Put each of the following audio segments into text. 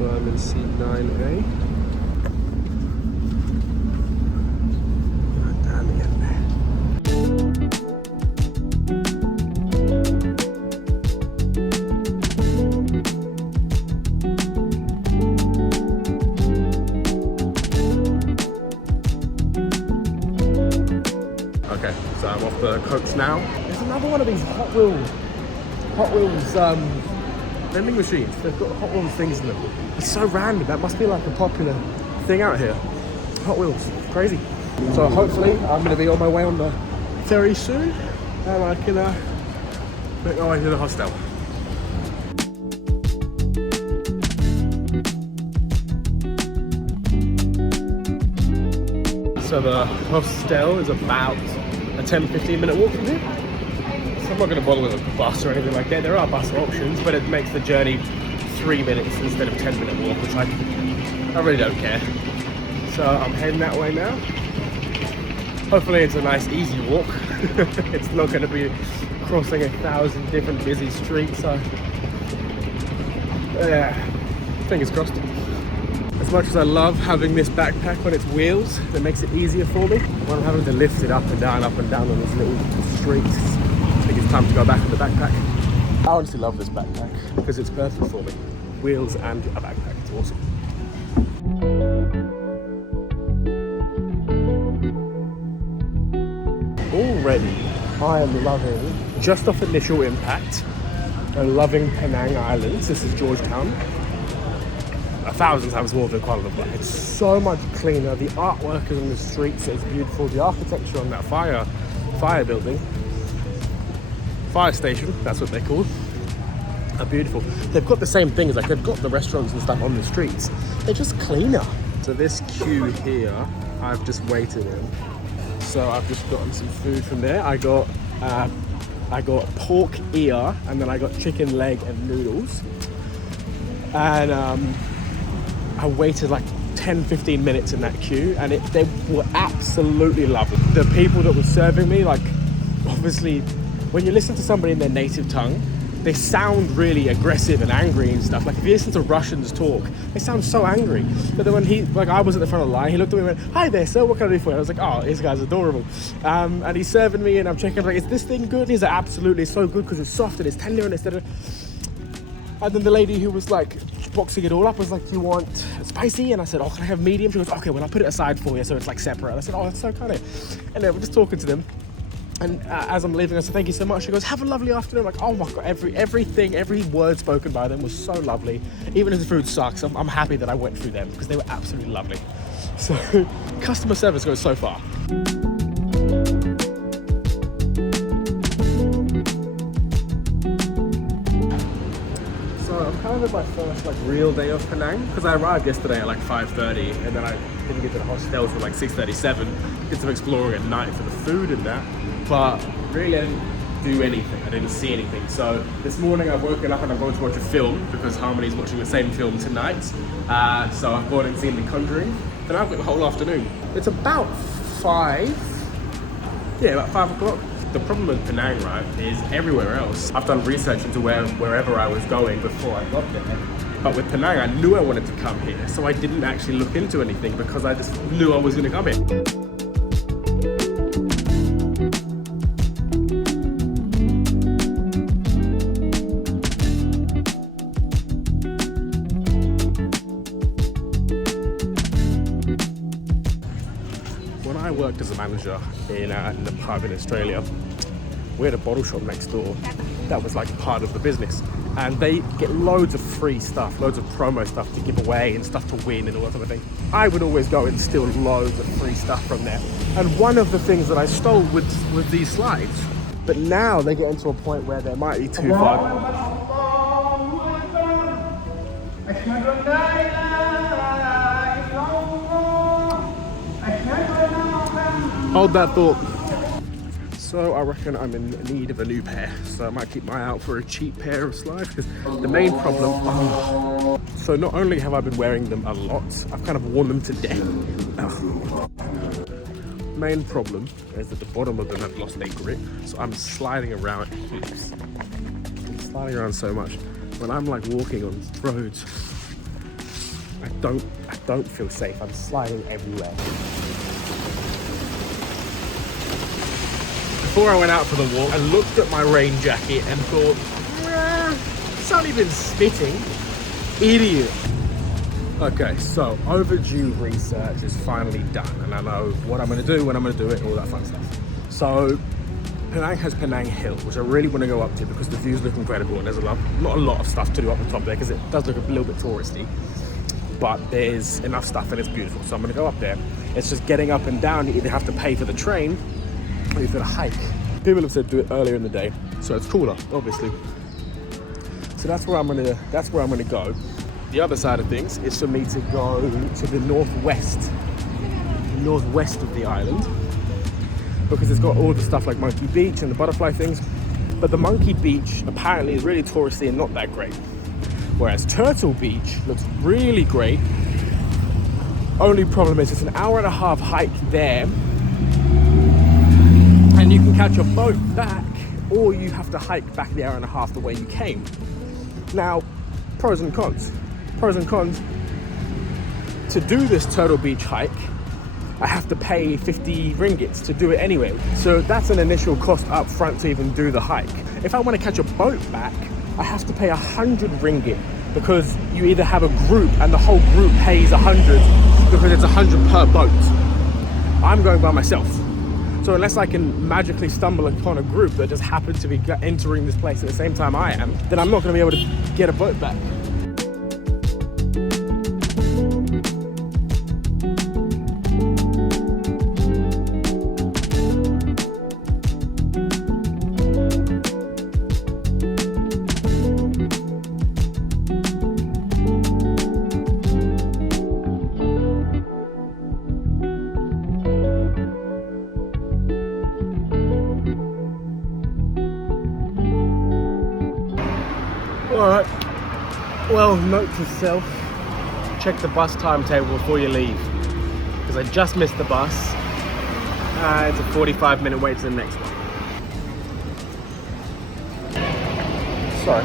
So I'm in seat 9A. Okay, so I'm off the coach now. There's another one of these Hot Wheels vending machines. They've got Hot Wheels things in them. It's so random. That must be like a popular thing out here. Hot Wheels, crazy. So hopefully I'm going to be on my way on the ferry soon, and I can make my way to the hostel. So the hostel is about a 10-15 minute walk from here. So I'm not going to bother with a bus or anything like that. There are bus options, but it makes the journey 3 minutes instead of 10-minute walk, which I really don't care. So I'm heading that way now. Hopefully it's a nice easy walk. It's not going to be crossing 1,000 different busy streets. So yeah, fingers crossed. As much as I love having this backpack on its wheels, it makes it easier for me. When I'm having to lift it up and down on these little streets, I think it's time to go back on the backpack. I honestly love this backpack because it's perfect for me. Wheels and a backpack, it's awesome. Already, I am loving, just off initial impact, I'm loving Penang Islands. This is Georgetown. 1,000 times more than Kuala Lumpur. It's so much cleaner. The artwork is on the streets, it's beautiful. The architecture on that fire building, fire station, that's what they're called, are beautiful. They've got the same things, like they've got the restaurants and stuff on the streets. They're just cleaner. So this queue here, I've just waited in. So I've just gotten some food from there. I got pork ear, and then I got chicken leg and noodles. And I waited like 10-15 minutes in that queue, and they were absolutely lovely. The people that were serving me, like, obviously when you listen to somebody in their native tongue, they sound really aggressive and angry and stuff. Like if you listen to Russians talk, they sound so angry. But then when I was at the front of the line, he looked at me and went, "Hi there, sir, what can I do for you?" I was like, "Oh, this guy's adorable." And he's serving me, and I'm checking, like, "Is this thing good?" And he's like, "Absolutely, it's so good because it's soft and it's tender and it's..." And then the lady who was like boxing it all up was like, "Do you want spicy?" And I said, "Oh, can I have medium?" She goes, "Okay, well, I'll put it aside for you so it's like separate." And I said, "Oh, that's so kind of..." And then we're just talking to them. And as I'm leaving, I said, "Thank you so much." She goes, "Have a lovely afternoon." I'm like, oh my God, every word spoken by them was so lovely. Even if the food sucks, I'm happy that I went through them because they were absolutely lovely. So customer service goes so far. I'm kind of my first like real day of Penang because I arrived yesterday at like 5:30, and then I didn't get to the hostel till like 6:37. Did some exploring at night for the food and that, but really I didn't do anything. I didn't see anything. So this morning I've woken up and I'm going to watch a film because Harmony's watching the same film tonight. So I've gone and seen The Conjuring. Then I've got the whole afternoon. It's about 5 o'clock. The problem with Penang, right, is everywhere else. I've done research into wherever I was going before I got there. But with Penang, I knew I wanted to come here, so I didn't actually look into anything because I just knew I was going to come here. When I worked as a manager in a pub in Australia, we had a bottle shop next door that was like part of the business, and they get loads of free stuff, loads of promo stuff to give away and stuff to win and all that sort of thing. I would always go and steal loads of free stuff from there, and one of the things that I stole was these slides. But now they get into a point where they might be too far. Hold that thought. So I reckon I'm in need of a new pair, so I might keep my eye out for a cheap pair of slides, because the main problem, so not only have I been wearing them a lot, I've kind of worn them to death. Main problem is that the bottom of them have lost their grip, so I'm sliding around heaps. I'm sliding around so much when I'm like walking on roads. I don't feel safe. I'm sliding everywhere. Before I went out for the walk, I looked at my rain jacket and thought, it's not even spitting. Idiot. Okay, so overdue research is finally done, and I know what I'm going to do, when I'm going to do it, and all that fun stuff. So Penang has Penang Hill, which I really want to go up to because the views look incredible, and there's not a lot of stuff to do up the top there because it does look a little bit touristy, but there's enough stuff and it's beautiful. So I'm going to go up there. It's just getting up and down. You either have to pay for the train or you've got to hike. People have said do it earlier in the day, so it's cooler, obviously. So that's where I'm going to go. The other side of things is for me to go to the northwest of the island, because it's got all the stuff like Monkey Beach and the butterfly things. But the Monkey Beach apparently is really touristy and not that great. Whereas Turtle Beach looks really great. Only problem is it's an hour and a half hike there, and you can catch a boat back, or you have to hike back the hour and a half the way you came. Now, pros and cons. Pros and cons. To do this Turtle Beach hike, I have to pay 50 ringgits to do it anyway. So that's an initial cost up front to even do the hike. If I want to catch a boat back, I have to pay 100 ringgit, because you either have a group and the whole group pays 100 because it's 100 per boat. I'm going by myself. So unless I can magically stumble upon a group that just happens to be entering this place at the same time I am, then I'm not going to be able to get a boat back. Alright, well, note to self, check the bus timetable before you leave, because I just missed the bus. It's a 45-minute wait to the next one. Sorry.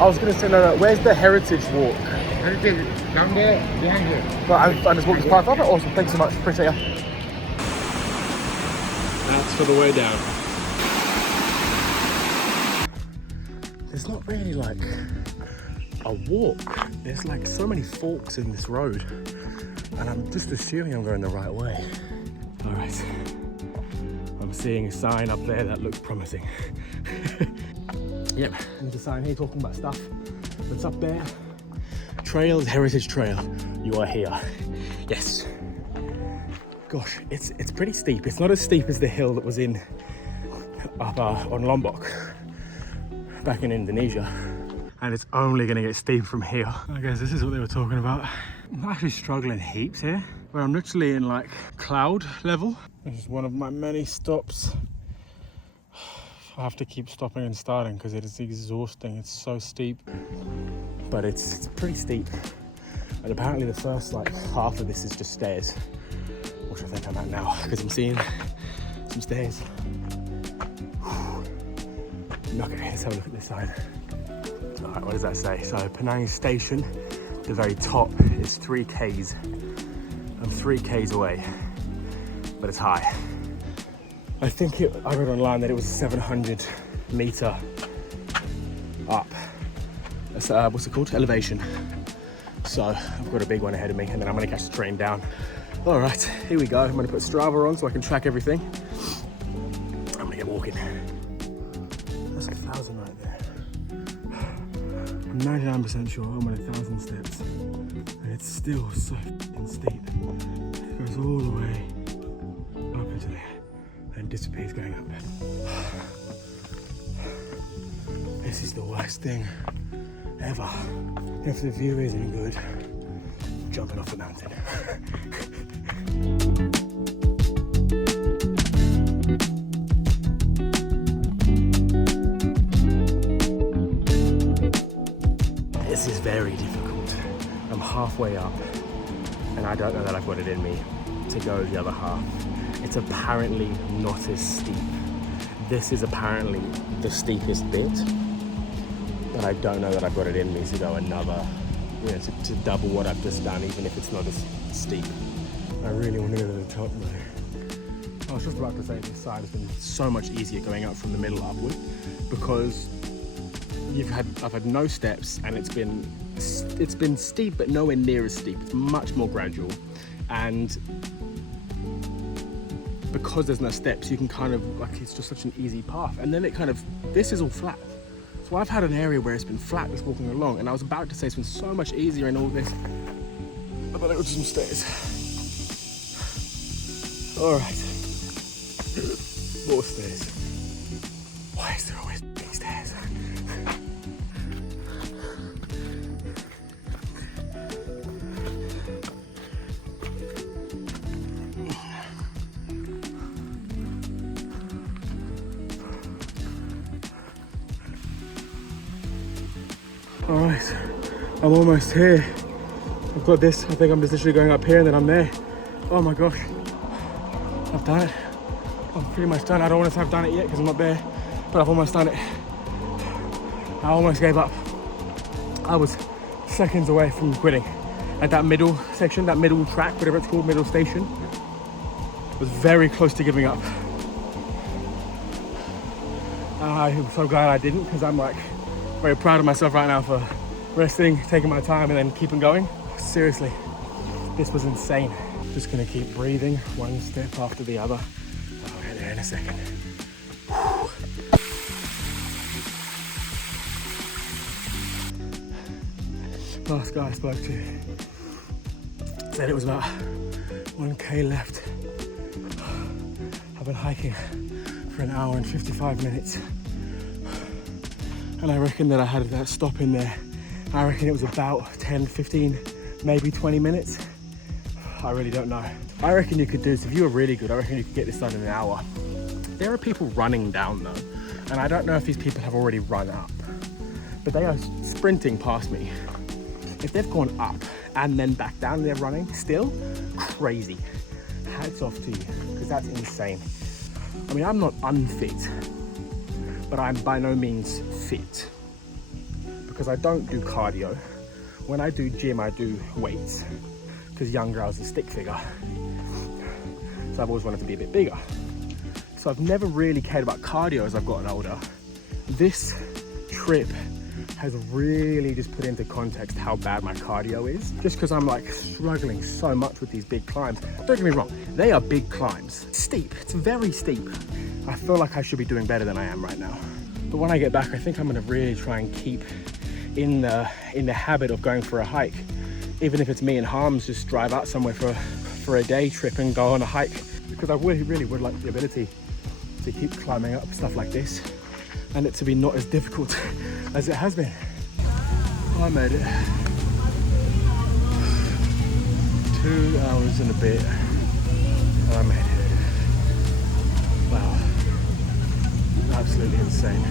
I was going to say, no, where's the Heritage Walk? Heritage, down there, behind here. Right, I just walked this path up. Awesome, thanks so much, appreciate you. That's for the way down. There's not really like a walk. There's like so many forks in this road, and I'm just assuming I'm going the right way. All right, I'm seeing a sign up there that looks promising. Yep, there's a sign here talking about stuff that's up there. Trails, Heritage Trail, you are here. Yes. Gosh, it's pretty steep. It's not as steep as the hill that was up on Lombok back in Indonesia, and it's only going to get steep from here. I guess this is what they were talking about. I'm actually struggling heaps here, where I'm literally in like cloud level. This is one of my many stops. I have to keep stopping and starting because it is exhausting. It's so steep, but it's pretty steep. And apparently the first like half of this is just stairs, which I think I'm at now because I'm seeing some stairs. Okay, let's have a look at this side. All right, what does that say? So Penang Station, the very top is 3 k's. I'm 3 k's away, but it's high. I think I read online that it was 700 meter up. That's, what's it called? Elevation. So I've got a big one ahead of me, and then I'm gonna catch the train down. All right, here we go. I'm gonna put Strava on so I can track everything. I'm gonna get walking. That's 1,000 right there. I'm 99% sure I'm at 1,000 steps, and it's still so f***ing steep. It goes all the way up into there and disappears going up. This is the worst thing ever. If the view isn't good, I'm jumping off the mountain. This is very difficult. I'm halfway up, and I don't know that I've got it in me to go the other half. It's apparently not as steep. This is apparently the steepest bit, but I don't know that I've got it in me to go another yeah, to double what I've just done, even if it's not as steep. I really want to go to the top though. I was just about to say this side has been so much easier going up from the middle upward because I've had no steps, and it's been steep but nowhere near as steep. It's much more gradual, and because there's no steps, you can kind of like, it's just such an easy path. And then this is all flat. So I've had an area where it's been flat just walking along, and I was about to say it's been so much easier in all this, but then it was some stairs. All right, more stairs. Why is there always big stairs? All right, I'm almost here. I've got this. I think I'm just literally going up here and then I'm there. Oh my God, I've done it. I'm pretty much done. I don't want to say I've done it yet because I'm not there, but I've almost done it. I almost gave up. I was seconds away from quitting. At that middle section, that middle track, whatever it's called, middle station, I was very close to giving up. I'm so glad I didn't, because I'm like very proud of myself right now for resting, taking my time, and then keeping going. Seriously, this was insane. Just gonna keep breathing, one step after the other. I'll get there in a second. Last guy I spoke to said it was about 1K left. I've been hiking for an hour and 55 minutes. And I reckon that I had that stop in there. I reckon it was about 10, 15, maybe 20 minutes. I really don't know. I reckon you could do this, if you were really good, I reckon you could get this done in an hour. There are people running down though, and I don't know if these people have already run up, but they are sprinting past me. If they've gone up and then back down and they're running still, crazy. Hats off to you, because that's insane. I mean, I'm not unfit, but I'm by no means fit, because I don't do cardio. When I do gym, I do weights, because younger I was a stick figure, so I've always wanted to be a bit bigger. So I've never really cared about cardio as I've gotten older. This trip has really just put into context how bad my cardio is, just because I'm like struggling so much with these big climbs. Don't get me wrong, they are big climbs. Steep, it's very steep. I feel like I should be doing better than I am right now. But when I get back, I think I'm gonna really try and keep in the habit of going for a hike. Even if it's me and Harms just drive out somewhere for a day trip and go on a hike, because I really would like the ability to keep climbing up stuff like this, and it to be not as difficult as it has been. Oh, I made it. 2 hours and a bit, and I made it. Wow, absolutely insane.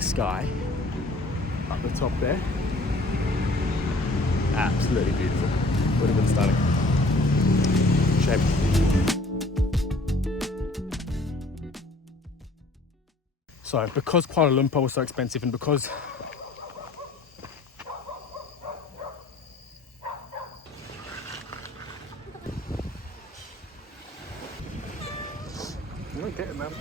Sky up the top there, absolutely beautiful. Would have been stunning. Shame. So because Kuala Lumpur was so expensive, and because you don't get it, man.